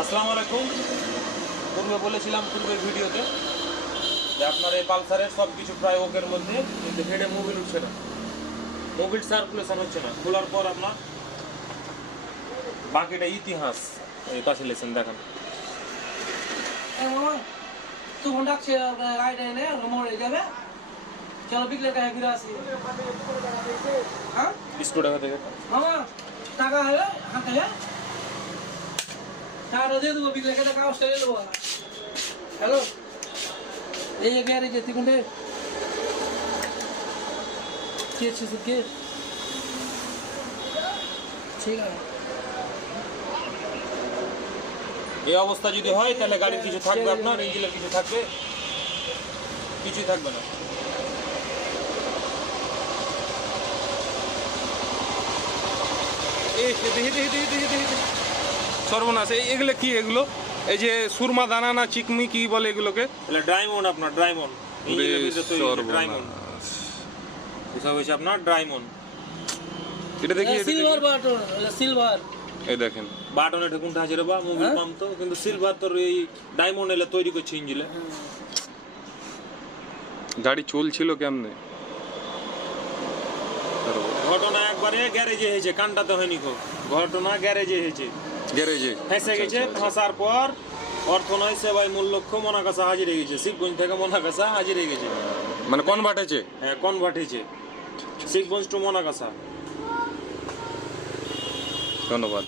আসসালামু আলাইকুম। পূর্বে বলেছিলাম পূর্বের ভিডিওতে যে আপনার এই পালসারের সব কিছু প্রায় ওকের মধ্যে কিন্তু হেডে মোবিল উঠছে না। মোবিল সার্কুলেশন হচ্ছে না। খোলার পর আপনার বাকিটা ইতিহাস। এই কাছে লেসেন দেখেন। তখন ডাকছে গাড়িটা এনে মোড়ে যাবে। চলো বিকলে কাছে ঘুরে আসি। হ্যাঁ? দেখা। থেকে মামা টাকা হবে? হাতে টাকাটা দিয়ে দেবো বিকলে কাছে কাগজটা নিয়ে নেব হ্যালো এই যে গ্যারেজ আছে কোনটে কি আছে কে ঠিক আছে এই অবস্থা যদি হয় তাহলে গাড়ির কিছু থাকবে আপনার ইঞ্জিনের কিছু থাকবে কিছুই থাকবে না এই হেঁটে হেঁটে হেঁটে হেঁটে হেঁটে হেঁটে সর্বনাশ। এই এগুলো কি এগুলো? এই যে সুরমা দানা না চিকমি কি বলে এগুলোকে? তাহলে ড্রাইমন্ড আপনার ড্রাইমন্ড ইঞ্জিনের ভিতরে এসব হয়েছে আপনার ড্রাইমন্ড এটা দেখি এটা সিলভার বাটন সিলভার এই দেখেন। বাটনে ঢুকুন আছে রে বা মোবিল পাম্প তো কিন্তু সিলভার তোর এই ডায়মন্ড এলে তৈরি করছে ইঞ্জিলে। গাড়ি চলছিল কেমনে? ঘটনা একবারে গ্যারেজে হয়েছে কানটাতে হয়নি খো ঘটনা গ্যারেজে হয়েছে। গ্যারেজে। ফেসে গেছে ফাঁসার পর অর্থ নয় সেবাই মূল লক্ষ্য মোনাকাসা হাজির হয়ে গেছে। শিবগঞ্জ থেকে মোনাকাসা হাজির হয়ে গেছে। মানে কনভার্ট হয়েছে? হ্যাঁ কনভার্ট হয়েছে। শিবগঞ্জ টু মোনাকাসা ধন্যবাদ।